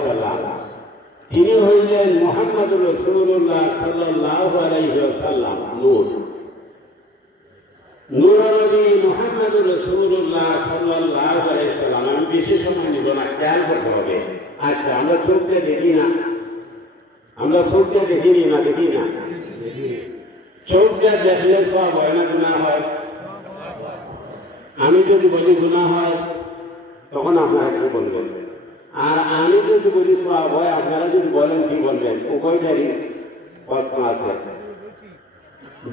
ওয়াসাল্লাম, তিনি হইলেন মুহাম্মদুর রাসূলুল্লাহ সাল্লাল্লাহু আলাইহি ওয়াসাল্লাম নূর। নূর নবী মুহাম্মদুর রাসূলুল্লাহ সাল্লাল্লাহু আলাইহি ওয়াসাল্লাম। আমি বেশি সময় নিব না, খেয়াল করতে হবে। আচ্ছা, আমরা চোখ দিয়ে দেখি না, আমরা চোখ দিয়ে দেখিনি না, দেখি না। চোখ দিয়ে দেখলে সব হয় না গুনাহ হয়? আমি যদি বলি গুনাহ হয় তখন আপনারা কি বলবেন? আর আমি যদি বলি সব হয়, আপনারা যদি বলেন কি বলবেন? উভয়টারই প্রশ্ন আছে।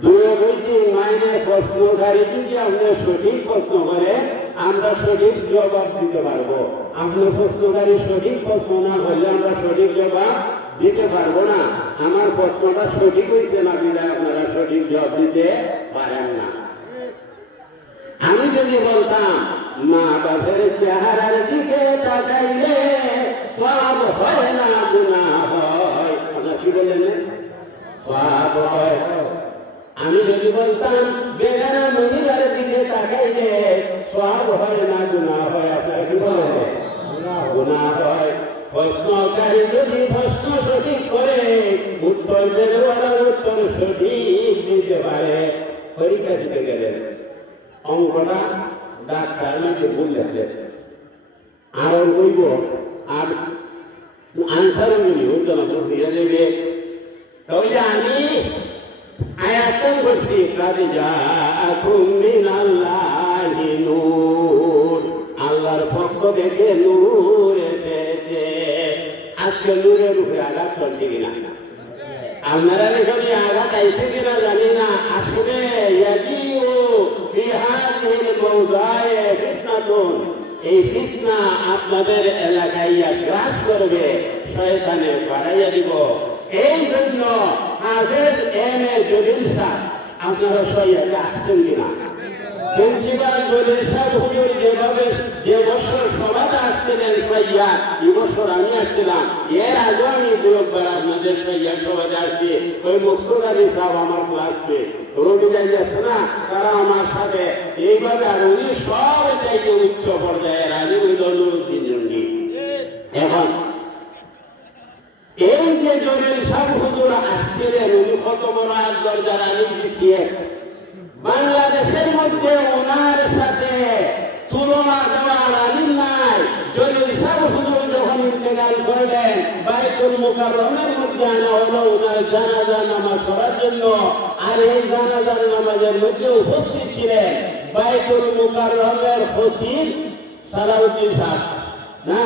দুইটি মাইনে প্রশ্নকারী যদি আপনি সঠিক প্রশ্ন করে আমরা সঠিক জবাব দিতে পারবো। আপনার প্রশ্নকারী সঠিক প্রশ্ন না করলে আমরা সঠিক জবাব দিতে পারবো না। আমার প্রশ্নটা সঠিক হয়েছে না বিধায় আপনারা সঠিক জবাব দিতে পারেন না। আমি যদি বলতাম মা বাপের চেহারার দিকে তাকাইলে সব হয় না গুনাহ হয়, আপনারা কি বললেন? সব হয়। আমি যদি বলতাম বেগানা মহিলার দিকে তাকাইলে সব হয় না গুনাহ হয়, আপনারা কি বলবেন? গুনাহ হয়। প্রশ্নকারী যদি প্রশ্ন সঠিক করে উত্তর দেবে, উত্তর সঠিক দিতে পারে। পরীক্ষা দিতে গেলেন, অঙ্কটা ডাক্তার মানে ভুল লেখলেন, আর বলব আর আনসার মিলি হইতো না, বুঝিয়ে দেবে। তাহলে আমি আয়াতন করছি কাদ জাআকুম মিনাল্লাহি নূর, আল্লাহর পক্ষ থেকে নূর এসেছে। আজকে নূরের উপরে আঘাত চলছে কিনা? আপনারা এখানে আঘাত আইসে কিনা জানি না। আসলে এই ফিতনা আপনাদের এলাকায় গ্রাস করবে, শয়তানে বাড়াইয়া দিব। এই জন্য হাফেজ এম.এ. জলিল সাহেব, আপনারা সবাই আসছেন কিনা? প্রিন্সিপাল জলিল সাহেব হুজুর যেভাবে যে বছর সভাতে আসছিলেন সইয়া, এই বছর আমি আসছিলাম। এর আগে আমি দুবার আপনাদের সইয়া সভাতে আসছি। ওই মকসুদ আলী সাহেব আমার ক্লাসমেট, রবি জানি আছে না, তারা আমার সাথে এইভাবে। আর উনি সব চাইতে উচ্চ পর্যায়ের আলিম হইল নুরুদ্দিন জঙ্গি। এখন এই যে জলিল সাহেব হুজুর আসছিলেন, উনি কত বড় দরজার আলিম বিসিএস। বাংলাদেশের মধ্যে ওনার সাথে তুলনা দেওয়ার আলিম নাই। জলিল সাহেব হুজুর যখন ইন্তেকাল করলেন, বাইতুল মুকাররমের মধ্যে আনা হলো ওনার জানাজা নামাজ পড়ার জন্য। আর এই জানাজার নামাজের মধ্যে উপস্থিত ছিলেন বাইতুল মুকাররমের খতিব সালাউদ্দিন সাহেব, না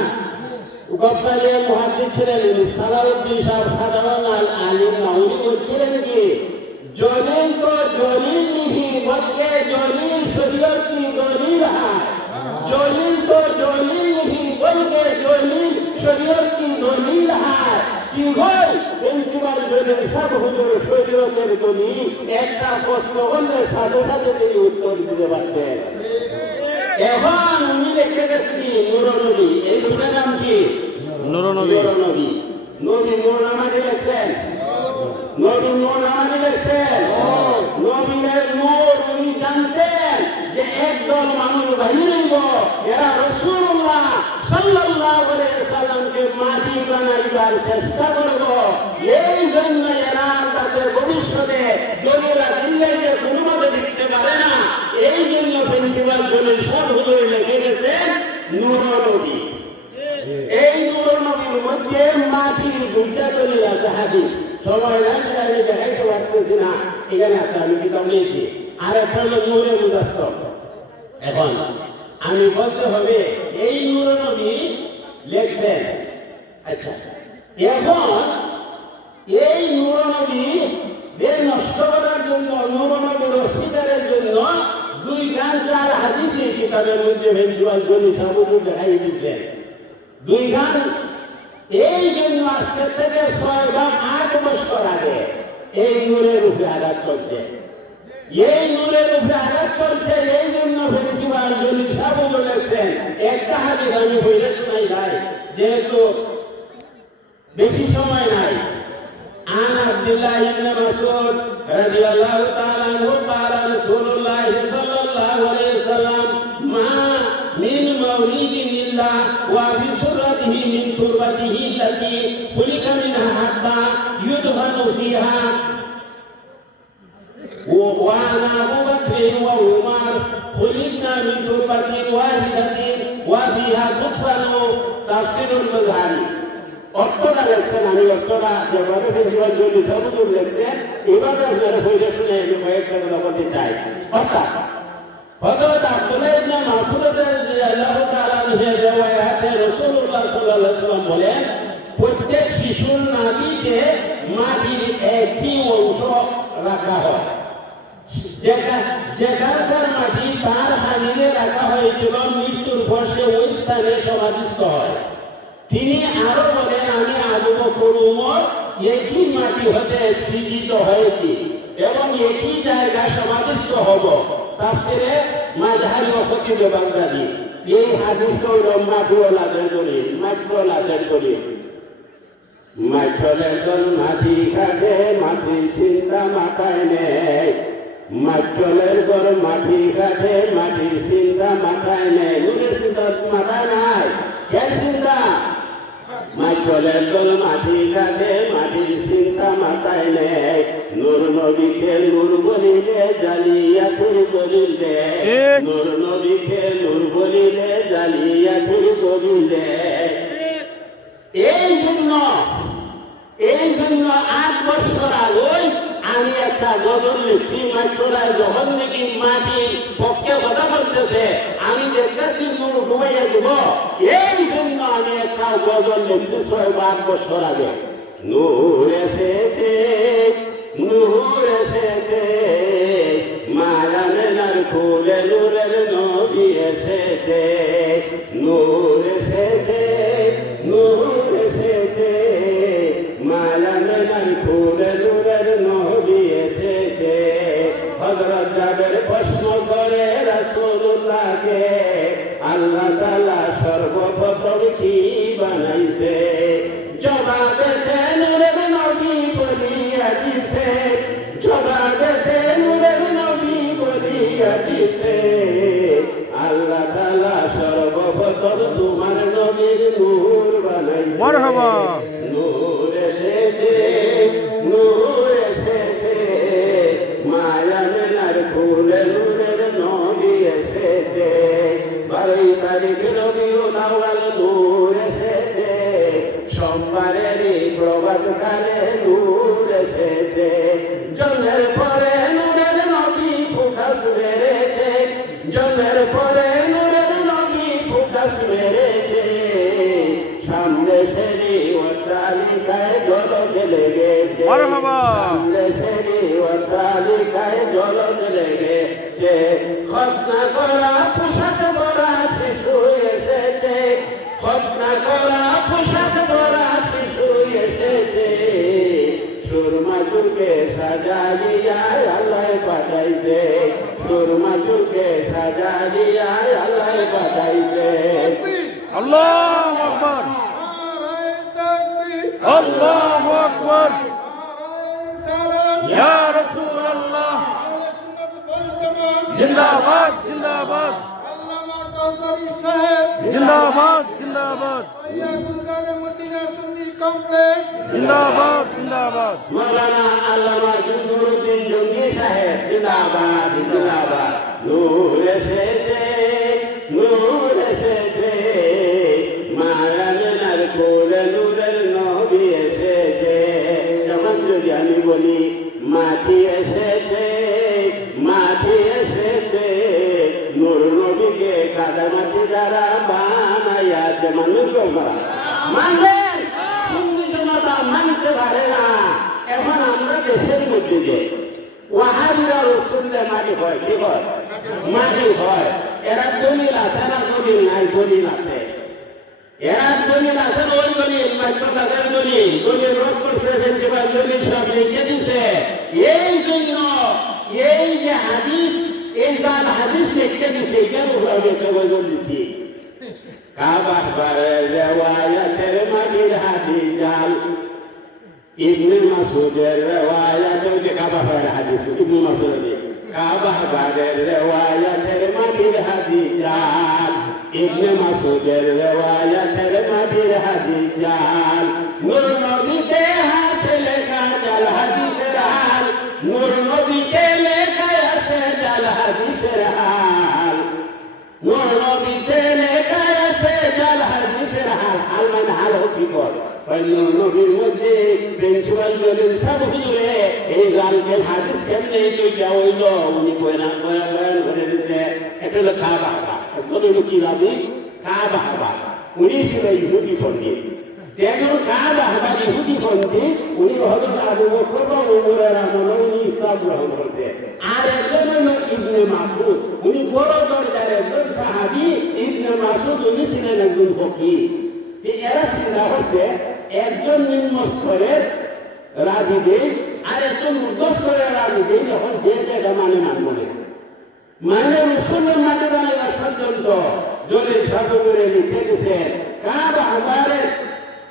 গফফারিয়া মুহাদ্দিস ছিলেন উনি। সালাউদ্দিন সাহেব সাধারণ আলিম না, উনি বলছিলেন কি जलील को जलील नहीं बल्कि जलील शरीयत की दलील है। जलील को जलील नहीं बल्कि जलील शरीयत की दलील है। কি হয় প্রিন্সিপাল জলিল সাহেব হুজুর শরীয়তের দলিল একটা প্রশ্ন হলে সাথে সাথে তিনি উত্তর দিতে পারতেন। এখন উনি লিখে গেছেন কি নূর নবী। এই দুটার নাম কি? নূর নবী। নবী নবী নূর নামাজি লিখছেন, নবী নূর নামাজি লিখছেন। নবীর নূর উনি জানতেন যে একদল মানুষ বাহির হইব, এরা রাসূলুল্লাহ সাল্লাল্লাহু আলাইহি ওয়াসাল্লামকে মাটি বানাইবার চেষ্টা করব। এই জন্য এরা তাদের ভবিষ্যতে জলিলা দিল্লাকে কোনোভাবে দেখতে পারে না। এই জন্য প্রিন্সিপাল জলিল সাহেব হুজুর লিখে গেছেন নূর নবী। এই নূর নবীর মধ্যে মাটির দুইটা দলিল আছে হাদিস। সময় লাগলে আমি দেখাইতে পারতেছি না, এখানে আছে, আমি কিতাব নিয়েছি। আর একটা হলো নূরে মুজাসসাম। এখন আমি বলতে হবে এই নূর নবী লেখছেন। আচ্ছা, এখন এই নূর নবী নষ্ট করার জন্য, নূর নবীর অস্বীকারের জন্য দুই গান চার হাদিসে কিতাবের মধ্যে প্রিন্সিপাল জলিল সাহেব দেখাই দিয়েছেন। দুই গান। এই জন্য আজকে থেকে 6 বা 8 বছর আগে এই নূরের উপরে আঘাত চলছে। এই নূরের উপরে আঘাত চলছে। এই জন্য প্রিন্সিপাল জলিল সাহেব বলেছেন, একটা হাদিস আমি বইলে শোনাই ভাই, যেহেতু বেশি সময় নাই। আন আব্দুল্লাহ ইবনে মাসউদ রাদিয়াল্লাহু তাআলা আনহু قال رسول الله صلى الله عليه وسلم ما من مولود إلا وفي سرته من تربته فيها وعن أبو بكر وعمر خلقنا من تربة واحدة وفيها تدفن تفسير المذهبي অর্থটা লেখছেন আমি অর্থটা যেভাবে ফেসবুক জন্য সবুজ লেখছেন এভাবে আপনারা বইটা শুনে আমি কয়েকটা কথা বলতে চাই অর্থাৎ হযরত আব্দুল্লাহ ইবনে মাসউদ রাদিয়াল্লাহু তাআলা এর riwayate রাসূলুল্লাহ সাল্লাল্লাহু আলাইহি ওয়াসাল্লাম বলেন প্রত্যেক শিশুর নাভিতে মাটির একটি অংশ রাখা হয় যেখানকার মাটি তার হানিলে রাখা হয়েছিল মৃত্যুর পর সে ওই স্থানে সমাধিস্থ হয় তিনি আরো বলেন আমি আবু বকর উমর একই মাটি হতে সৃজিত হয়েছি এবং একই জায়গায় সমাধিস্থ হব তাফসিরে মাযহারি ও খতিবে বাগদাদি এই হাদিসটা হলো মাটিওয়ালাদের দলিল মাটিওয়ালাদের দলিল মাটিওয়ালার দল মাটি কাটে মাটি চিন্তা মাথায় নেই মাটিওয়ালার দল মাটি কাটে মাটির চিন্তা মাথায় নেই নূরের চিন্তা মাথায় নাই কে চিন্তা মাটিওয়ালার দল মাটি কাটে মাটির চিন্তা মাথায় নেই নূর নবীকে নূর বলিলে জালিয়াতুল দলিল দে নূর নবীকে নূর বলিলে জালিয়াতুল দলিল দে এই জন্য 8 বছর আগে আমি একটা গজল লিখছি মাটিওয়ালার যখন নাকি মাটির পক্ষে কথা বলতেছে আমি দেখতেছি নূর ডুবাইয়া দিব এই জন্য আমি একটা গজল লিখছি 8 বছর আগে নূর এসেছে মায়া মেনার ফুলে নূরের নবী এসেছে নূর এসেছে মায়া মেনার ফুলে নূরের নবী এসেছে হযরত জাবের প্রশ্ন করে রাসূলুল্লাহকে আল্লাহ তাআলা সর্বপ্রথম কি বানাইছে জবাবেতে নূরের নবী বলিয়া দিছে জবাবেতে নূরের নবী বলিয়া দিছে আল্লাহ তাআলা সর্বপ্রথম তোমার নবীর নূর বানাইছে মারহাবা নূর এসেছে মায়া মেনার ফুলে নূরের নবী এসেছে 12 তারিখ রবিউল আউয়াল নূর এসেছে সোমবারের প্রভাত কালে নূর এসেছে জন্মের পরে নূরের নবী প্রকাশ মেরেছে জন্মের পরে নূরের নবী প্রকাশ মেরেছে সামনে সেরি অট্টালিকায় ঝলক লেগেছে সামনে সেরি অট্টালিকায় ঝলক লেগেছে খতনা করা পোশাক পরা শিশু এসেছে খতনা করা পোশাক পরা শিশু এসেছে সুরমা যুগে সাজাইয়া আল্লাহ পাঠাইছে সুরমা যুগে সাজাইয়া আল্লাহ পাঠাইছে আল্লাহু আকবার আল্লাহু আকবার ইয়া রাসূলুল্লাহ জিন্দাবাদ জিন্দাবাদ আল্লামা কাউসারী সাহেব জিন্দাবাদ জিন্দাবাদ ইয়াকুলগারে মদিনা সুন্নি কমপ্লেক্স জিন্দাবাদ জিন্দাবাদ মাওলানা আল্লামা নুরুদ্দিন জঙ্গি সাহেব জিন্দাবাদ জিন্দাবাদ নূর এসেছে মায়া মেনার কোলে নূরের নবী এসেছে যেমন যদি আমি বলি মাটি এসেছে নূর নবীকে কাদা মাটি দ্বারা বানাইয়াছে মানুষ মানবেন সুন্নি জনতা মানতে পারে না এখন আমরা দেশের মধ্যে যে ওয়াহাবিরা রসুললে মাটি হয় কি হয় মাটি হয় এরা দলিল আছে না দলিল নাই দলিল আছে এরা দলিল আছে ওই দলিল মাত্র তাদের দলিল রোধ করছে দলিল সব লিখে দিছে এই জন্য এই যে হাদিস এই জাল হাদিস লিখে দিছে এটার উপর আমি একটা গজল দিছি কাবার বারের রিওয়ায়াতের মাটির হাদিস জাল ইবনে মাসউদের রিওয়ায়াত ওই যে কাবার বারের হাদিস ইবনে মাসউদের কাবা বারের রিওয়ায়াতের মাটির হাদিস জাল ইবনে মাসউদের রিওয়ায়াতের মাটির হাদিস জাল নূর নবীতে হাসে লেখা জাল হাদিসের হাল, নূর নবীতে লেখা আছে জাল হাদিসের হাল, নূর নবীতে লেখা আছে জাল হাদিসের হাল। হাল মানে হাল হকিকত। নূর নবীর মধ্যে প্রিন্সিপাল বলেন সব হুজুরে এই জালকে হাদিস কেমনে দুইটা হইল, উনি বয়ান করে দিচ্ছে। একটা হলো কাবা, একটা হলো কি রাবি কাবা হাবা। উনি ছিলেন ইহুদি পণ্ডিত। একজন কাবা হাবা ইহুদি পণ্ডিত, উনি হযরত আবু বকর বা ওমরের আমলে উনি ইসলাম গ্রহণ করেছে। আর একজন হলো ইবনে মাসউদ, উনি বড় দরজার একজন সাহাবী। ইবনে মাসউদ উনি ছিলেন একজন ফকিহ। এরা চিন্তা করছে একজন নিম্ন স্তরের রাবি দেই আর একজন ঊর্ধ্ব স্তরের রাবি দেই, যখন যে জায়গা মানে মানবলে মানে রসুলের মাটি বানাবার পর্যন্ত যদি ঝাড়ু করে লিখে দিয়েছেন কাবা হাবারের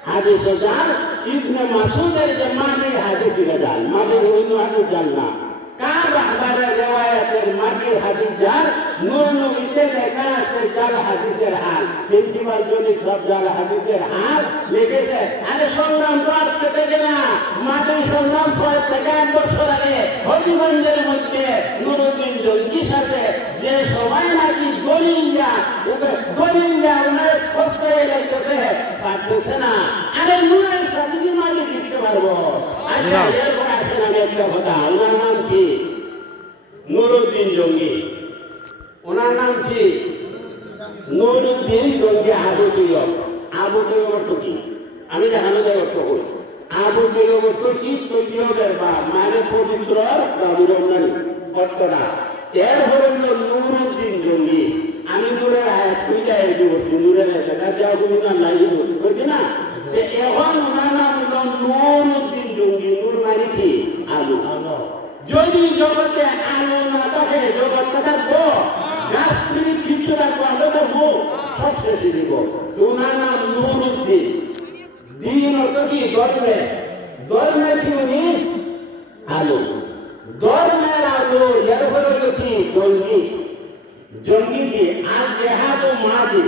হাদিস জাল, ইবনে মাসউদের যে মাটির হাদিস জাল, মাটির অন্য হাদিস জাল না, কাবা হাবারের রিওয়ায়াতের মাটির হাদিস জাল। নূর নবীতে লেখা আছে জাল হাদিসের হাল। প্রিন্সিপাল জনি সব জাল হাদিসের হাল লিখেছে। আরে সংগ্রাম তো আজকে থেকে না, মাটির সংগ্রাম 6 থেকে 8 বছর আগে হবিগঞ্জের মধ্যে নুরুদ্দিন জঙ্গির সাথে যে সময় নাকি দলিলরা ওনার স্পষ্ট হয়ে যাইতেছে, পারতেছে না। আরে নূরের সাথে কি মাঝে দিতে পারবো? আচ্ছা এরপর আসেন আমি একটা কথা, ওনার নাম কি? নুরুদ্দিন জঙ্গি। ওনার নাম কি? নুরুদ্দিন জঙ্গি আবু তৈয়ব। আবু তৈয়ব অর্থ কি? আমি দেখানো যায় অর্থ করি। আবু তৈয়ব অর্থ কি? তৈয়বের বাপ, মানে পবিত্র বাবুর অর্থটা। এর হল নুরুদ্দিন জঙ্গি। আমি নূরের আয়াত সুইটা এসে বলছি, নূরের আয়াত বলছি না। এখন ওনার নাম হল নুরুদ্দিন জঙ্গি। নূর মানে কি? আলু। যদি জগতে আলু না থাকে, জগৎটা থাকবো, গাছ তুমি কিছু রাখবো, আলো থাকবো, সব শেষে দিব। ওনার নাম নুরুদ্দিন। দিন অর্থ কি? ধর্মে। ধর্মে কি উনি? আলু। ধর্মের আলু। এর হলো কি? জঙ্গি। জঙ্গি কি? আর জেহাদ ও মাজি।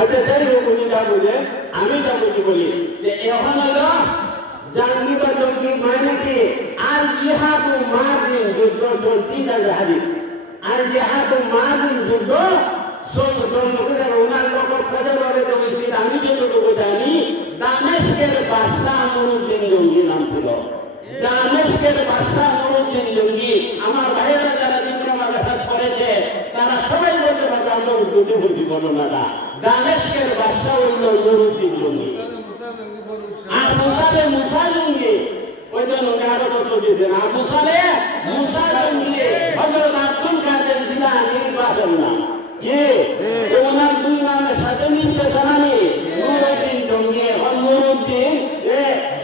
আচ্ছা যাই হোক, উনি যা বুঝে আমি যা বুঝি বলি যে এখন হলো জঙ্গি বা জঙ্গি মানে কি? আর জিহাদ ও মাজিন যুদ্ধ চলতি থাকে হাদিস। আর জিহাদ ও মাজিন যুদ্ধ ওনার লোক প্রজা বলে হয়েছে। আমি যতটুকু জানি দামেস্কের বাদশাহ নুরুদ্দিন জঙ্গি নাম ছিল। দামেস্কের বাদশাহ নুরুদ্দিন জঙ্গি। আমার ভাইয়েরা যারা ডিপ্লোমা লেখা করেছে তারা সবাই বলতে পারবে, আমরা উর্দুতে বলছি ঘটনাটা। দামেস্কের বাদশাহ হইল নুরুদ্দিন জঙ্গি। আর মুসা জঙ্গি ওই জন্য উনি আরো তথ্য দিয়েছেন। আর মুসা জঙ্গি হযরত আব্দুল কাদের জিলানীর বাপের নাম কি? ওনার দুই নামের সাথে মিলতেছে না? নুরুদ্দিন জঙ্গি। এখন নুরুদ্দিন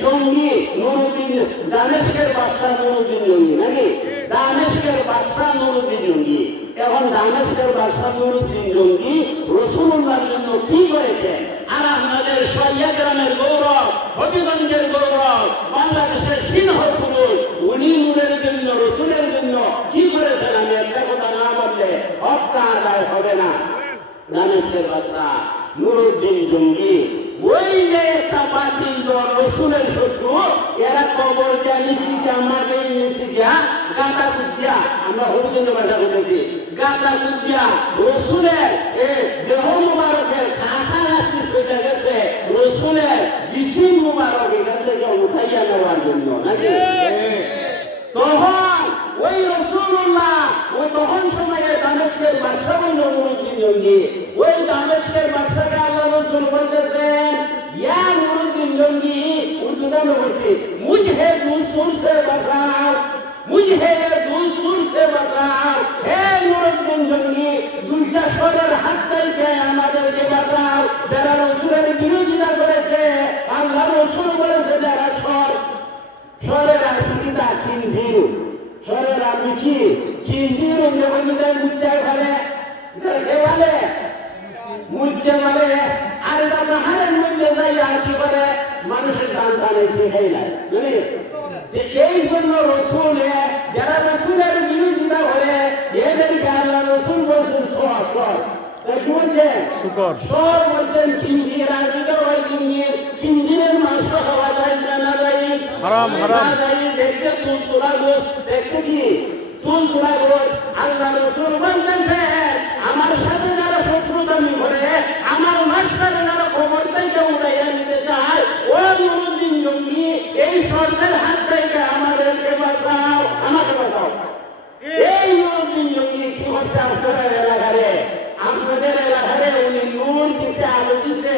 জঙ্গি, নুরুদ্দিন দামেস্কের বাদশাহ নুরুদ্দিন জঙ্গি নাকি? দামেস্কের বাদশাহ নুরুদ্দিন জঙ্গি। এখন দামেস্কের বাদশাহ নুরুদ্দিন জঙ্গি রাসূলুল্লাহর জন্য কি করেছে? আর আপনাদের সৈয়দ গ্রামের গৌরব, হবিগঞ্জের গৌরব, বাংলাদেশের সিংহ পুরুষ, উনি নূরের জন্য, রসুলের জন্য কি করেছেন? আমি একটা কথা না বললে হত্যা আদায় হবে না। দামেস্কের বাদশাহ নুরুদ্দিন জঙ্গি ওই যে একটা বাতিল দল, রসুলের শত্রু, এরা কবর দিয়া নিচি দিয়া মাটি নিচি দিয়া গাঁদা কুদিয়া, আমরা হবিগঞ্জ ভাষা বলেছি, গাঁদা কুদিয়া রসুলের দেহ মুবারকের কাছাকাছি চলে গেছে, রসুলের জিসিম মুবারক এখান থেকে উঠাইয়া নেওয়ার জন্য নাকি? তখন ওই রাসূলুল্লাহ ওই তখন সময়ে দামেস্কের বাদশা বলল নুরুদ্দিন জঙ্গি। ওই দামেস্কের বাদশাকে আল্লাহ রাসূল বলতেছেন, ইয়া নুরুদ্দিন জঙ্গি, উর্দুতে আমরা বলছি, মুঝে দুসুর সে বাঁচাও, মুঝে দুসুর সে বাঁচাও। হে নুরুদ্দিন জঙ্গি, দুইটা স্বরের হাত থেকে আমাদেরকে বাঁচাও। যারা রাসূলের বিরোধিতা করেছে, আল্লাহ রাসূল বলেছে যারা স্বরের আকিদা কিনজির, স্বরের আমি কি কিনজির যখন মুচ্চায় ফেলে দেখে বলে মুচ্চে বলে, আর এটা পাহাড়ের মধ্যে যাই আর কি করে মানুষের দান টানে শিখাই নাই। এই জন্য রসুল যারা রসুলের বিরোধিতা করে এদেরকে আল্লাহ রসুল বলছেন কিঞ্জির মাংস খাওয়া যায় না যায় হারাম হারাম দেখতে তুলতুলা গোস দেখতে কি তুলতুলা গোস আল্লাহ রাসূল বলতেছেন আমার সাথে যারা শত্রুতামি করে আমার মাস্টার যারা খবর থেকে উড়াইয়া নিতে চায় ও নুরুদ্দিন জঙ্গি এই সরকার হাত থেকে আমাদেরকে বাঁচাও আমাকে বাঁচাও এই নুরুদ্দিন জঙ্গি কি হচ্ছে আপনাদের এলাকারে উনি নূর দিছে আলো দিছে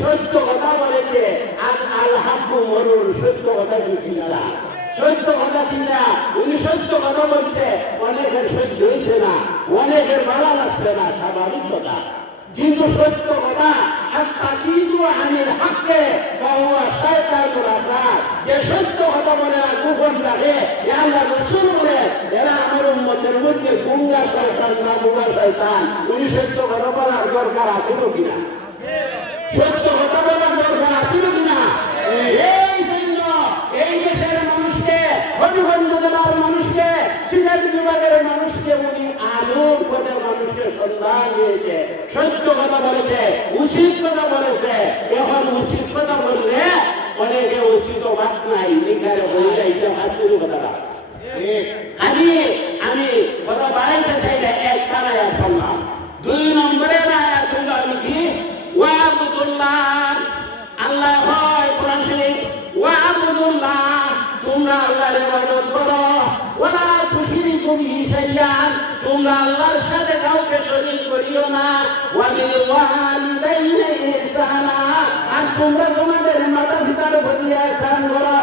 সত্য কথা বলেছে আর আল হাক্কু মরুর সত্য কথা কি না সত্য কথা কিনা উনি সত্য কথা বলছে অনেকের সহ্য হয়েছে না অনেকের ভালো লাগছে না স্বাভাবিক কথা কিন্তু সত্য কথা আসাকিদু আনিল হককে ফাহুয়া শায়তানুর আখরার যে সত্য কথা বলে না গোপন রাখে আল্লাহ রাসূল বলে এরা আমার উম্মতের মধ্যে গুঙ্গা শয়তান না গুঙ্গা শয়তান উনি সত্য কথা বলার দরকার আছে কিনা সত্য কথা বলার দরকার আছে কিনা এই জন্য এই দেশের মানুষকে হবিগঞ্জ জেলার মানুষকে সিলেট বিভাগের মানুষকে উনি আলোর পথে মানুষকে সন্ধান দিয়েছে সত্য কথা বলেছে উচিত কথা বলেছে এখন উচিত কথা বললে অনেকে উচিত বাদ নাই লিখারে বললে এটা হাসির কথাটা খালি আমি কথা বাড়াইতে চাই না একটা আয়াত বললাম 2 নম্বরের আয়াত হলো আমি কি ওয়াবুদুল্লাহ আল্লাহ হয় কোরআন শরীফ ওয়াবুদুল্লাহ তোমরা আল্লাহর ইবাদত করো ওয়ালা তুশরিকু বিহি শাইআন তোমরা আল্লাহর সাথে কাউকে শরীক করিও না ওয়া বিল ওয়ালিদাইনি ইহসানা আর তোমরা তোমাদের মাতা-পিতার প্রতি ইহসান করো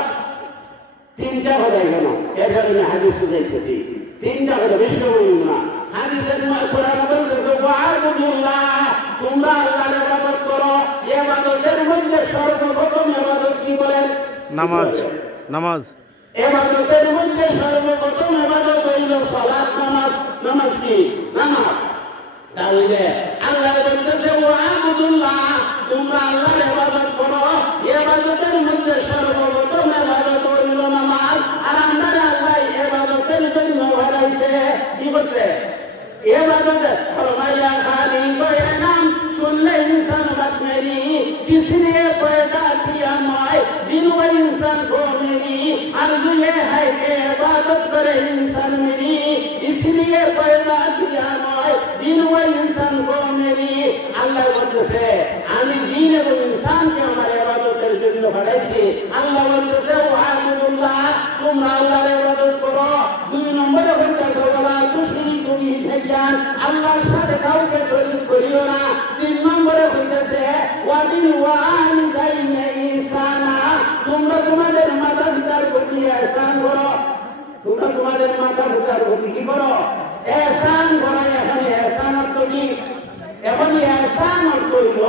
তিনটা কথা কেন এর কারণে হাদিস দেখতেছি তিনটা কথা বিশ্বময় না হাদিসের কোরআন বলতেছে ওয়াবুদুল্লাহ তোমরা আল্লাহর ইবাদত করো ইবাদতের মধ্যে সর্বপ্রথম ইবাদত কি বলেন নামাজ নামাজ ইবাদতের মধ্যে সর্বপ্রথম ইবাদত হইল সালাত নামাজ নামাজ কি নামাজ তাহলে আল্লাহ বলতেছে ওয়াবুদুল্লাহ তোমরা আল্লাহর ইবাদত করো ইবাদতের মধ্যে সর্বপ্রথম ইবাদত হইল নামাজ আর আমরা আল্লাহ ইবাদতের জন্য বানাইছে কি বলছে इबादत फरमाया खाली कोई नाम सुन ले इंसान बात मेरी किसने पैदा किया मैं जिन व इंसान को मेरी अर्ज़ ये है कि इबादत करे इंसान मेरी इसलिए पैदा किया मैं जिन व इंसान को मेरी अल्लाह वजह से आने जिन व इंसान के हमारे इबादत के लिए बढ़ाई अल्लाह वजह से वाहिदुल्लाह तुम अल्लाह इबादत करो 2 नंबर होता सवाला तुशरिकु बिही শাইআন আল্লাহর সাথে কাউকে শরীক করিও না 3 নম্বরে হইতেছে ওয়াবিল ওয়ালিদাইনি ইহসানা তোমরা তোমাদের মাতা-পিতার প্রতি ইহসান করো তোমরা তোমাদের মাতা-পিতার প্রতি কি করো ইহসান করো এখন ইহসান অর্থ কি এখন ইহসান অর্থ হইল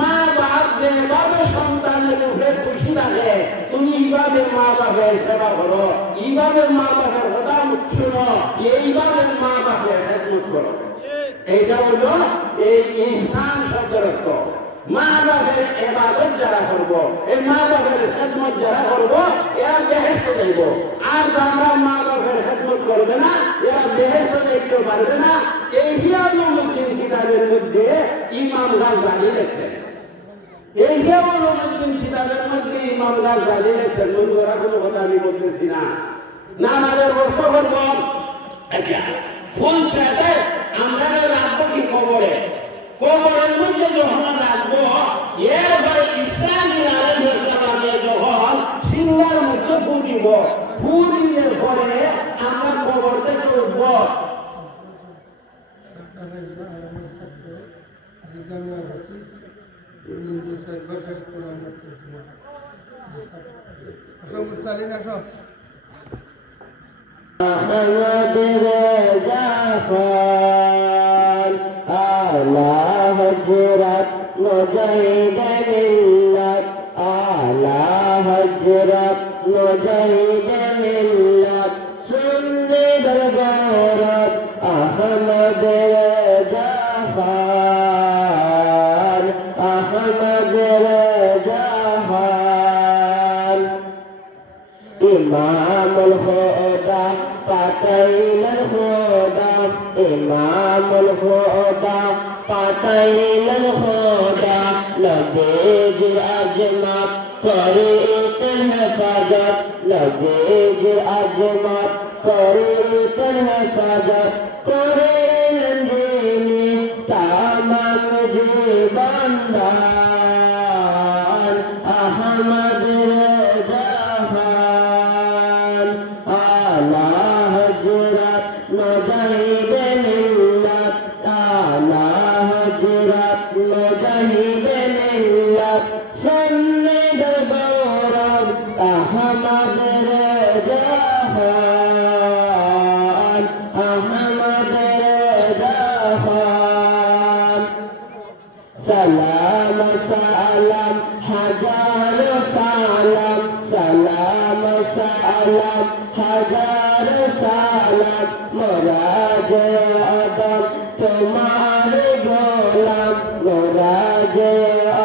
মা বাপ যেভাবে সন্তানের উপরে খুশি থাকে তুমি এইভাবে মা বাপের সেবা করো এইভাবে মা বাপের কথা শুনো এইভাবে মা বাপের খেদমত করো এইটা হলো এই ইহসান শব্দের অর্থ মা বাপের ইবাদত যারা করবো এই মা বাপের খেদমত যারা করবো এরা বেহেশতে যাইব আর যারা মা বাপের খেদমত করবে না এরা বেহেশতে যাইতে পারবে না এই হিয়াউলুদ্দিন কিতাবের মধ্যে ইমাম গাজ্জালী লেখেন এই হিয়াউলুদ্দিন কিতাবের মধ্যে ইমাম গাজ্জালী লেখেন বন্ধুরা কোনো কথা আমি বলতেছি না না আমাদের প্রশ্ন করবো আচ্ছা ফুল সাথে আমরা রাখবো কি কবরের মধ্যে যখন রাখবো এবার ইসরাঈল আলাইহিস সালামের যখন সিংহার মধ্যে ফু দিব ফু দিলে পরে আমরা কবর থেকে উঠবো هجرت مجاهد ملت على هجرت مجاهد ملت سني دربارت احمد رضا خان احمد رضا خان امام الخدا فتيل الخدا امام الخدا قتيل الخدا নবীজির আজমত করিতেন হেফাজত নবীজির আজমত করিতেন হেফাজত করিলেন যিনি তামাম জীবন দান আহমদ রেজা খান আলা হযরত মুজাহিদে মিল্লাত আলা হযরত মুজাহিদে মিল্লাত সন্নিদ গৌরব আহমদ রেজা খান আহমদ রেজা খান সালাম সালাম হাজার সালাম সালাম সালাম হাজার সালাম মোরাজ আদম তোমার গোলাম মোরাজ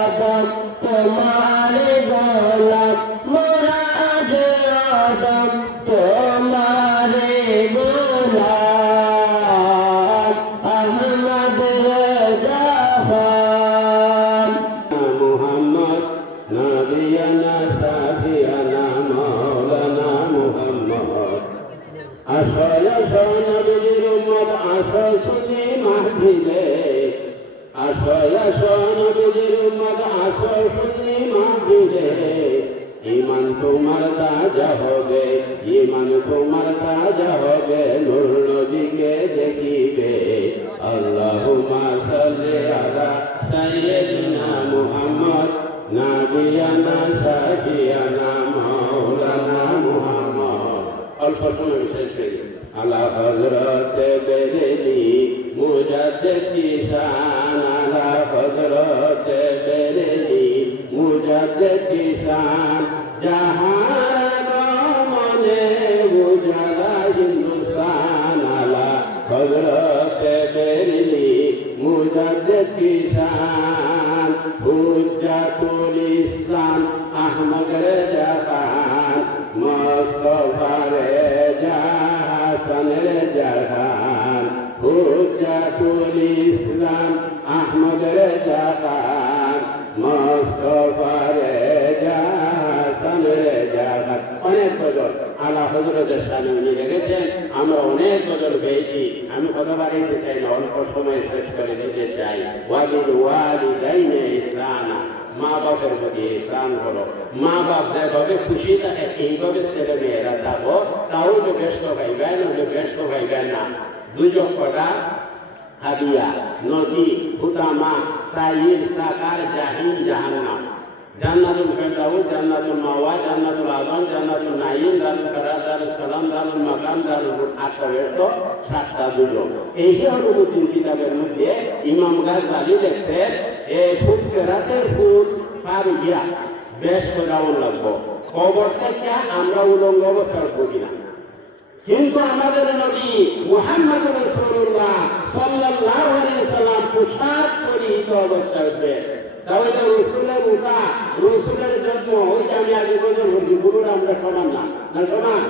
আদম তোমার গোলাম মোরাজ আদম তোমার গোলাম আহমদ রেজা খান মুহাম্মদ নবিয়ানা সাফিয়ানা মাওলানা মুহাম্মদ আসল নবীর উম্মত আসো সুন্নি মাহফিলে আসল নবীর উম্মত আসো সুন্নি মাহফিলে ঈমান তোমার তাজা হবে ঈমান তোমার তাজা হবে নূর নবীকে দেখিবে আল্লাহুম্মা সাল্লি আলা সাইয়্যিদিনা মুহাম্মদ নাবিয়ানা সাফিয়ানা মাওলানা মুহাম্মদ অল্প সময় শেষ হয়ে গেল আলা হযরত বেরেলি মুজাদ্দিদ কিশান আলা হযরত বেরেলি মুজাদ্দিদ কিশান জাহান মনে উজালা হিন্দুস্তান আলা হযরত বেরেলি মুজাদ্দিদ কিশান হুজ্জাতুল ইসলাম আহমদ রেজা খান মুস্তাফা রেজা হাসান রেজা খান হুজ্জাতুল ইসলাম আহমদ রেজা খান মুস্তাফা রেজা হাসান রেজা খান অনেক গজল আলা হযরতের শানে উনি লেগেছেন আমরা অনেক গজল পেয়েছি আমি কথা বাড়িতে চাই না অল্প সময় শেষ করে দিতে চাই ওয়ালিল ওয়ালিদাইনে ইহসানা মা বাপের প্রতি ইহসান হলো মা বাপ যেভাবে খুশি থাকে এইভাবে ছেলে মেয়েরা থাকো তাও যে ব্যস্ত ভাইবেন ওই ব্যস্ত ভাইবেন না দুজন কটা হাদিয়া নদী হুতামা সাইর সাকার জাহিন জাহান্নাম জান্নাতুল ফেরদাউস জান্নাতুল মাওয়া জান্নাতুল আযম জান্নাতুল নাঈম দারুল কারার দারুস সালাম দারুল মাকাম দারুল আখরাত তো সাতটা দুজন এই যে হলুদ্দিন কিতাবের মধ্যে ইমাম গাযযালী লেখছেন এই ফুল সেরাতের ফুল ফারিয়া বেশ করাও লাগবো খবর থেকে আমরা উলঙ্গ অবস্থা করি না কিন্তু আমাদের নবী মুহাম্মদ রাসূলুল্লাহ সাল্লাল্লাহু আলাইহি ওয়াসাল্লাম পোশাক পরিহিত অবস্থায় তাহলে রসুলের উঠা রসুলের জন্ম ওইটা আমি আগে বলতে বলি গুরুর আমরা সমান না না সমান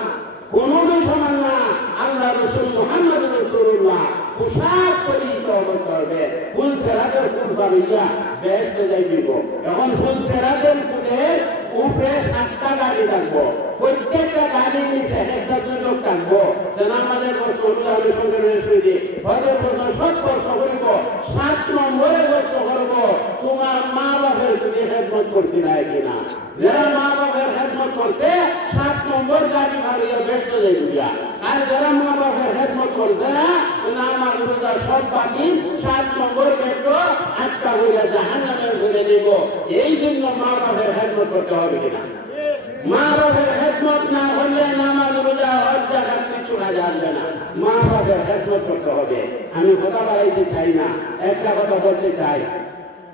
কোনোদিন সমান না আল্লাহ রসুল মুহাম্মদ রাসূলুল্লাহ পোশাক পরিহিত অবস্থা হবে ফুল সেরাতের ফুল বাড়িয়া বেশ যাই দিব এখন ফুল সেরাতের ফুলের উপরে 7টা গাড়ি থাকবো প্রত্যেকটা গাড়ির নিচে একটা দুজন থাকবো যেন আমাদের প্রশ্নগুলো আমি সঙ্গে রয়েছে হয়তো প্রশ্ন সব প্রশ্ন করিব 7 নম্বরে প্রশ্ন করব তোমার মা বাপের তুমি খেদমত করছি না কিনা যারা মা বাপের খেদমত করছে 7 নম্বর গাড়ি ভাড়িয়ে ব্যস্ত যাই বুঝা আর যারা মা বাপের খেদমত করছে না আমার রোজা সব বাকি 7 নম্বর বেটো 8টা হইয়া জাহান্নামে ঘুরে দিব এই জন্য মা বাপের খেদমত করতে হবে কিনা মা বাপের খেদমত না হলে নামাজ রোজা হজ জাকাত কিছু কাজে আসবে না মা বাপের খেদমত করতে হবে আমি কথা বাড়াইতে চাই না একটা কথা বলতে চাই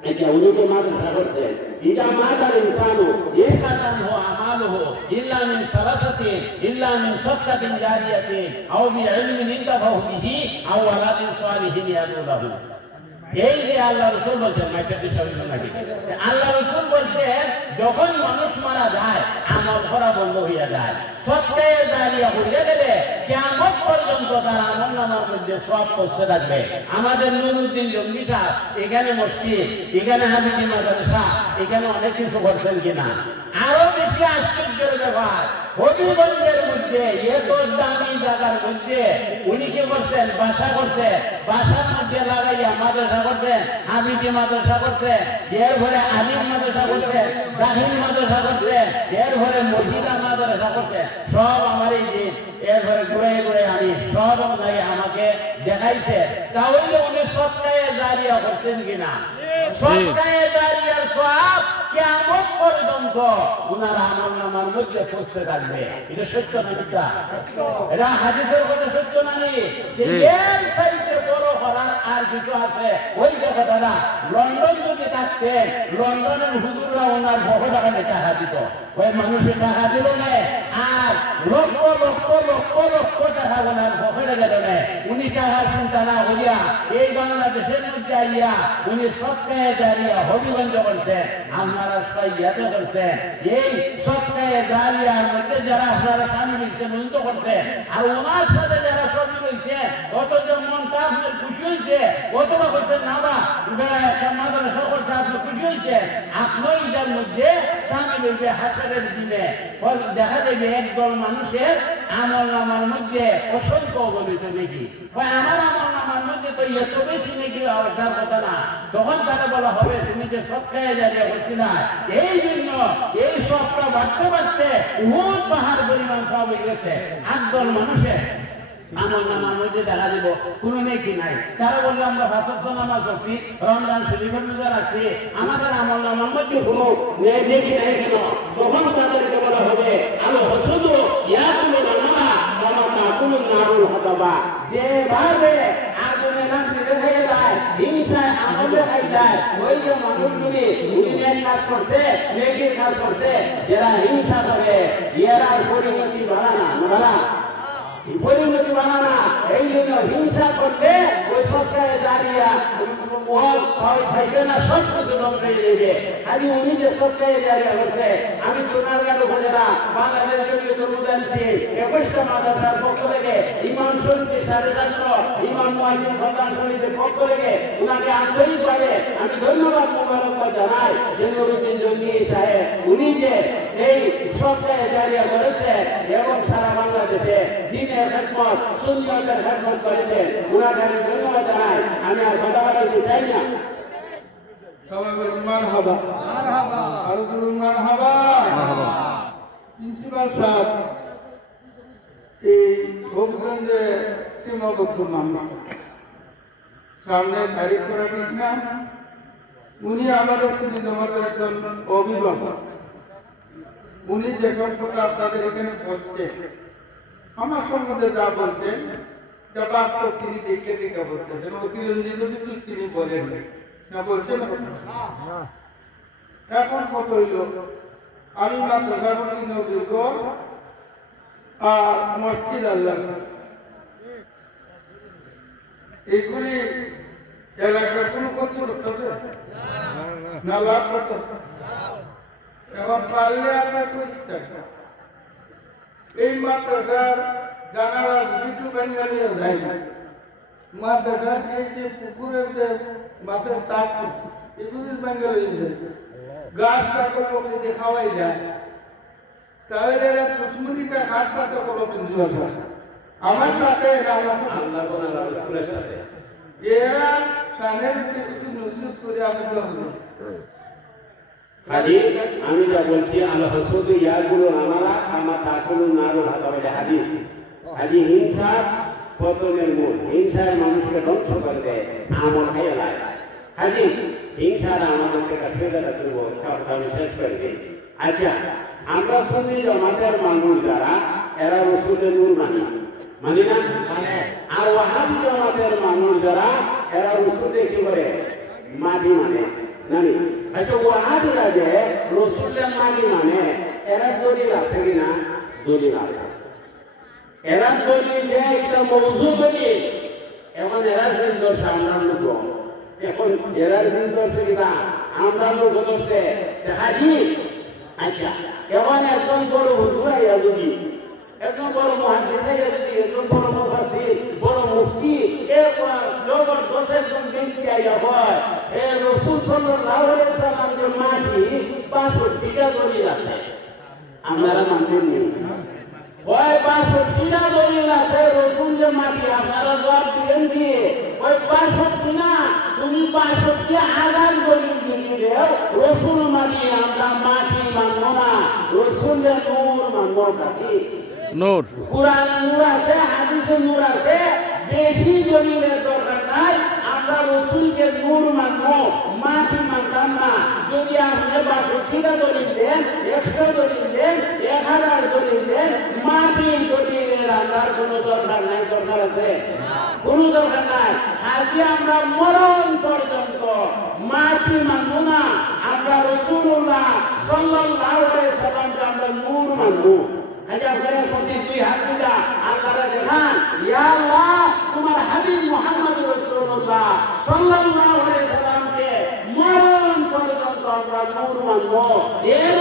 এটা উনি তো মাদ্রাসা করছেন ইদা মাতাল ইনসানু ইকাতান হু আমালুহু ইল্লা মিন সালাসাতিন ইল্লা মিন সাদকাতিন জারিয়াতিন আও বিইলমিন ইনতাফাহু বিহি আও ওয়ালাদিন সালিহিন ইয়াদুলাহু এই যে আল্লাহ রাসূল বলেন মাইটা বিষয় নাকি আল্লাহ রাসূল বলেন যখন মানুষ মারা যায় আমল করা বন্ধ হয়ে যায় সৎকায়ে জারিয়া হয়ে গেলে কিয়ামত পর্যন্ত তার আমল নামার মধ্যে সব করতে থাকবে। আমাদের নুরুদ্দিন জঙ্গি সাহেব এখানে মসজিদ, এখানে হাবিবি মাদ্রাসা, এখানে অনেক কিছু করছেন কিনা? আরো বেশি আশ্চর্যের ব্যাপার, হবিগঞ্জের মধ্যে এত দামি জায়গার মধ্যে উনি কি করছেন? বাসা করছে, বাসার মধ্যে লাগাইয়া মাদ্রাসা করছে, হাবিবি মাদ্রাসা করছে, এরপরে আলিম মাদ্রাসা করছে, দাখিল মাদ্রাসা করছে, এরপরে মহিলা মাদ্রাসা করছে। সব আমার এই দিন এরপরে ঘুরে ঘুরে আমি সব আপনাকে আমাকে দেখাইছে। তাহলে উনি সৎকায়ে জারিয়া করছেন কিনা? সৎকায়ে জারিয়ার সওয়াব কিয়ামত পর্যন্ত উনার আমলনামার মধ্যে পৌঁছতে থাকবে। এটা সত্য না মিথ্যা? এটা হাদিসের কথা সত্য না নি? যে এর চাইতে বড় করার আর কিছু আছে? ওই যে কথাটা, লন্ডন যদি থাকতেন, লন্ডনের হুজুররা ওনার বহু টাকা টাকা দিত, ওই মানুষের টাকা দিল না, আর লক্ষ লক্ষ লক্ষ লক্ষ টাকা ওনার পকেটে গেল না। উনি টাকার চিন্তা না করিয়া এই বাংলাদেশের মধ্যে আইয়া উনি সৎকায়ে জারিয়া হবিগঞ্জ করছে, আপনারা সহায়তা করছে। এই সৎকায়ে জারিয়ার মধ্যে যারা আপনারা সামিল হয়েছেন উনি তো করছে, আর ওনার সাথে যারা সামিল হয়েছে অথচ মনটা আপনার খুশি হয়েছে, অথবা করছেন না বা একটা মাদ্রাসা করছে আপনি খুশি হয়েছে, আপনি এটার মধ্যে সামিল হইবে। হাসরের দিনে দেখা যাবে একদল মানুষের আমল নামার মধ্যে অসংখ্য অগণিত নাকি, আমার আমল নামার মধ্যে তো এত বেশি নাকি ওঠার কথা না। তখন তারা বলা হবে তুমি যে সৎকায়ে জারিয়া করছিলা, এই জন্য এই সবটা বাড়তে বাড়তে বহুত পাহাড় পরিমাণ সব হয়ে গেছে। একদল মানুষের আমল নামার মধ্যে দেখা দিব কোনো নেকি নাই। তারা বললো আমরা পাঁচ ওয়াক্ত নামাজ পড়ছি, রমজান শরীফের রোজা রাখছি, আমাদের আমল নামার মধ্যে কোনো নেকি নাই কেন? তখন তাদেরকে বলা হবে আলো হসুদু ইয়াকুলু নামা ওয়া তাকুলু নারুল হাতাবা, যেভাবে আগুনে লাকড়ি রেখে যায়, হিংসায় আগুনে খাই যায়, ওই যে মানুষগুলি উনি নেক কাজ করছে, নেকির কাজ করছে, যারা হিংসা করে এরা পরিণতি বাড়ানা বাড়া পরিণতি বানানা। এই জন্য হিংসা করলে ওই সৎকায়ে জারিয়া খাইবে না, সব কিছু ধ্বংস হয়ে যাবে। খালি উনি যে সৎকায়ে জারিয়া করছে, আমি চুনারগাঁও উপজেলা বাংলাদেশ জমিয়তুল মুদারিসিন 21টা মাদ্রাসার পক্ষ থেকে ইমাম শরীফের 450, ইমাম মুয়াজ্জিন সন্তান শরীফের পক্ষ থেকে উনাকে আন্তরিকভাবে আমি ধন্যবাদ মোবারকবাদ জানাই যে নুরুদ্দিন জঙ্গি সাহেব উনি যে এই সৎকায়ে জারিয়া করেছে এবং সারা বাংলাদেশে দিনের খেদমত সুন্নতের খেদমত করেছেন, উনাকে আমি ধন্যবাদ জানাই। আমি আর কথা বলতে চাই না। সবাই বলুন মারহাবা, মারহাবা, আরো বলুন মারহাবা। প্রিন্সিপাল সাহেব এই হবিগঞ্জে সীমাবদ্ধ মানুষ, সামনে তারিখ করা ঠিক না, উনি আমাদের সুন্নি জামাতের একজন অভিভাবক। উনি যেসব কথা আপনাদের এখানে বলছে, আমার সম্বন্ধে যা বলছেন তা বাস্তব তিনি দেখে দেখে বলতেছেন, অতিরঞ্জিত কিছু তিনি বলেন না, বলছেন এখন কত হইল আমি মাদ্রাসা করছি নদীর আর মসজিদ আল্লাহ, এগুলি এলাকার কোনো ক্ষতি করতেছে না, লাভ করতেছে। এখন পারলে আপনার এই মাদ্রাসার জানালার বিদ্যুৎ বেঙ্গালিও যায় না, মাদ্রাসার এই যে পুকুরের যে মাছের চাষ করছে এগুলি বেঙ্গালি যায়, গাছ ছাগল যদি খাওয়াই যায়, তাহলে এরা দুশ্মনীটা কার সাথে করলো? প্রিন্সিপাল আমার সাথে, এরা সানের কিছু নসিহত করে আমি তো খালি আমি যা বলছি আল্লাহ হসুদু ইয়াকুলু নামা ওয়া তাকুলু নারুল হাতাবা, হাদিস। খালি হিংসা পতনের মূল, হিংসার মানুষকে ধ্বংস করে দেয়, আমল খাইয়া লাগে। খালি হিংসাটা আমাদেরকে কাশ্মীরটা করবো, আমি শেষ করে দিই। আচ্ছা, আমরা সুন্নি জামাতের মানুষ যারা, এরা রসুলের নূর মানি না, আর ওয়াহাবি জামাতের মানুষ যারা, এরা রসুলকে কি করে মাটি মানে জানি। আচ্ছা, ওয়াহাবিরা যে রসুলের মাটি মানে, এরা দলিল আছে কিনা? দলিল আছে। এরা দলিল যে একটা মৌজু দলিল, এখন এরা দোষ আমরা লোক, এখন এরা দোষ কিনা আমরা লোক ধরছে হাজি। আচ্ছা, এখন একজন বড় হুজুর আইয়া যদি একজন বড় মুহাদ্দিস একজন বড় মুফাসসির বড় মুফতি এরপর জবরদস্ত একজন ব্যক্তি আইয়া হয় রাসূল সাল্লাল্লাহু আলাইহি ওয়াসাল্লাম যে মাটি ৬২টা দলিল আছে আপনারা মানবেন না হয় ৬২টা দলিল আছে রাসূল যে মাটি আপনারা জবাব দিবেন দিয়ে হয় ৬২ না তুমি ৬২,০০০ দলিল দিয়ে দাও রাসূল মাটি আমরা মাটি মানব না রাসূলের নূর মানব কাকি নূর কুরআন নূর আছে হাদিসে নূর আছে বেশি দলিলের দরকার নাই আমরা রাসূলকে নূর মানব মাটি মানতাম না যদি আপনি ৬২টা দলিল দেন ১০০ দলিল দেন ১০০০ দলিল দেন মাটির দলিলের আমরা কোনো দরকার নাই দরকার আছে কোনো দরকার নাই হাজি আমরা মরণ পর্যন্ত মাটি মানব না আমরা রাসূলুল্লাহ সাল্লাল্লাহু আলাইহি ওয়াসাল্লামকে আমরা নূর মানব হাজি আপনার প্রতি 2 হাত তুলে আল্লাহরে দেখান ইয়া আল্লাহ তোমার হাবিব মুহাম্মদ রাসূলুল্লাহ সাল্লাল্লাহু আলাইহি ওয়াসাল্লামকে মরণ পর্যন্ত আমরা নূর মানব এর